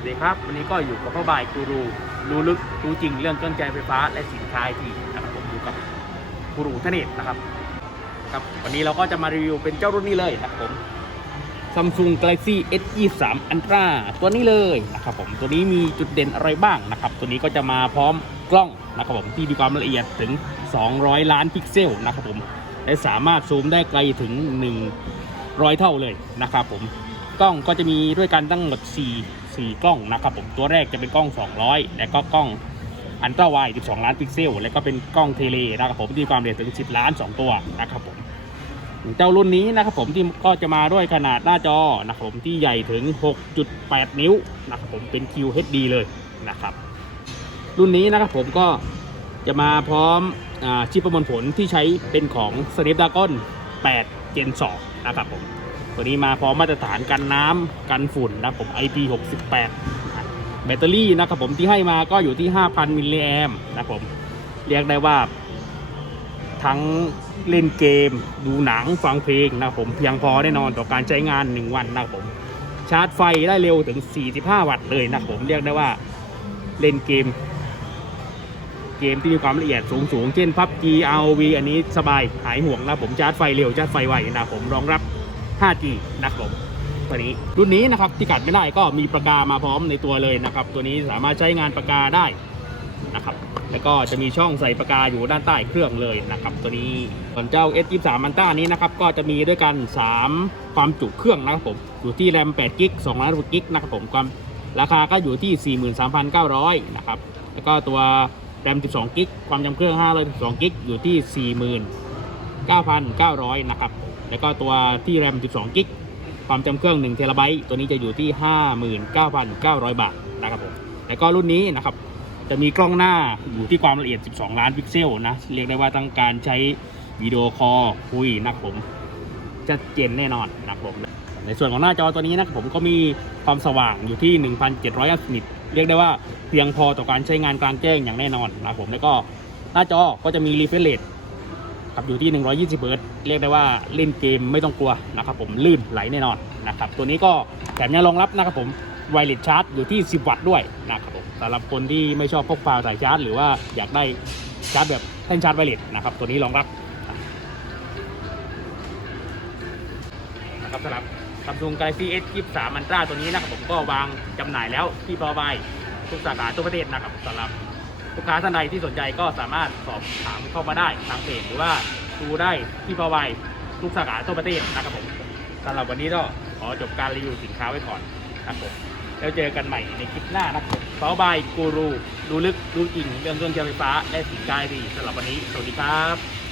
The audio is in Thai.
วัสดีครับ วันนี้ก็อยู่กับพ่อบายกูรูรู้ลึกรู้จริงเรื่องเครื่องใช้ไฟฟ้าและสินค้าที่นะครับผมอยู่กับกูรูทเนตนะครับครับ วันนี้เราก็จะมารีวิวเป็นเจ้ารุ่นนี้เลยนะครับผม Samsung Galaxy S23 Ultra ตัวนี้เลยนะครับผมตัวนี้มีจุดเด่นอะไรบ้างนะครับ ตัวนี้ก็จะมาพร้อมกล้องนะครับผมที่มีความละเอียดถึง 200 ล้านพิกเซลนะครับผมและสามารถซูมได้ไกลถึง 100 เท่าเลยนะครับผมกล้องก็จะมีด้วยกันทั้งหมด4 4 กล้องนะครับผมตัวแรกจะเป็นกล้อง 200 แล้วก็กล้องอันตราไวด์12 ล้านพิกเซล แล้วก็เป็นกล้องเทเลนะครับผมที่มีความเอียดถึง 10 ล้าน 2 ตัวนะครับผมเจ้ารุ่นนี้นะครับผมที่ก็จะมาด้วยขนาดหน้าจอนะครับผมที่ใหญ่ถึง 6.8 นิ้วนะครับผมเป็น QHD เลยนะครับ รุ่นนี้นะครับผมก็จะมาพร้อมอชิปประมวลผลที่ใช้เป็นของ Snapdragon 8 Gen 2 นะครับผม ตัวนี้มาพร้อมมาตรฐานกันน้ำกันฝุ่นนะผม IP68 แบตเตอรี่นะครับผมที่ให้มาก็อยู่ที่ 5,000 มิลลิแอมนะผม เรียกได้ว่า ทั้งเล่นเกม ดูหนังฟังเพลงนะผมเพียงพอแน่นอนต่อการใช้งาน 1 วันนะผม ชาร์จไฟได้เร็วถึง 45 วัตต์เลยนะผมเรียกได้ว่าเล่นเกม เกมที่มีความละเอียดสูงสูงเช่น PUBG ROV อันนี้สบายหายห่วงนะผมชาร์จไฟเร็วชาร์จไฟไวนะผมรองรับ 5G นะครับผมตัวนี้รุ่นนี้นะครับที่กัดไม่ได้ก็มีปากกามาพร้อมในตัวเลยนะครับ ตัวนี้สามารถใช้งานปากกาได้นะครับ แล้วก็จะมีช่องใส่ปากกาอยู่ด้านใต้เครื่องเลยนะครับ ตัวนี้ส่วนเจ้า S23 มันต้านี้นะครับก็จะมีด้วยกัน 3 ความจุเครื่องนะครับผมอยู่ที่แรม8กิก2ล้านกิกนะครับผมความราคาก็อยู่ที่ 43,900นะครับแล้วก็ตัวแรม 12 กิก ความจำเครื่อง512กิก อยู่ที่ 49,900 นะครับ แล้วก็ตัวที่แรม 12 กิก ความจำเครื่อง1เทราไบต์ตัวนี้จะอยู่ที่ 59,900 บาทนะครับผมแล้วก็รุ่นนี้นะครับจะมีกล้องหน้าอยู่ที่ความละเอียด 12 ล้านพิกเซลนะ เรียกได้ว่าต้องการใช้วิดีโอคอลคุยนะครับผมจะเจนแน่นอนนะครับผมในส่วนของหน้าจอตัวนี้นะครับผมก็มีความสว่างอยู่ที่ 1,700นิตเรียกได้ว่าเพียงพอต่อการใช้งานกลางแจ้งอย่างแน่นอนนะครับผมแล้วก็หน้าจอก็จะมีรีเฟรชเรท ครับอยู่ที่ 120เฮิร์ตเรียกได้ว่าเล่นเกมไม่ต้องกลัวนะครับผมลื่นไหลแน่นอนนะครับตัวนี้ก็แถมยังรองรับนะครับผมไวเลสชาร์จอยู่ที่ 10 วัตต์ด้วยนะครับผมสำหรับคนที่ไม่ชอบพกพาสายชาร์จ หรือว่าอยากได้ชาร์จแบบแท่นชาร์จไวเลสนะครับตัวนี้รองรับนะครับสำหรับ Samsung Galaxy S 23 Ultra ตัวนี้นะครับผมก็วางจำหน่ายแล้วที่พอไวทุกสาขาทั่วประเทศนะครับสำหรับ ลูกค้าท่านใดที่สนใจก็สามารถสอบถามเข้ามาได้ทางเพจหรือว่าดูได้ที่พาวไวทุกสาขาทั่วประเทศนะครับผมสำหรับวันนี้ก็ขอจบการรีวิวสินค้าไว้ก่อนนะครับผมแล้วเจอกันใหม่ในคลิปหน้านะครับผมพาวายกูรูดูลึกดูจริงเรื่องเครื่องใช้ไฟฟ้าและสินค้าดีสำหรับวันนี้สวัสดีครับ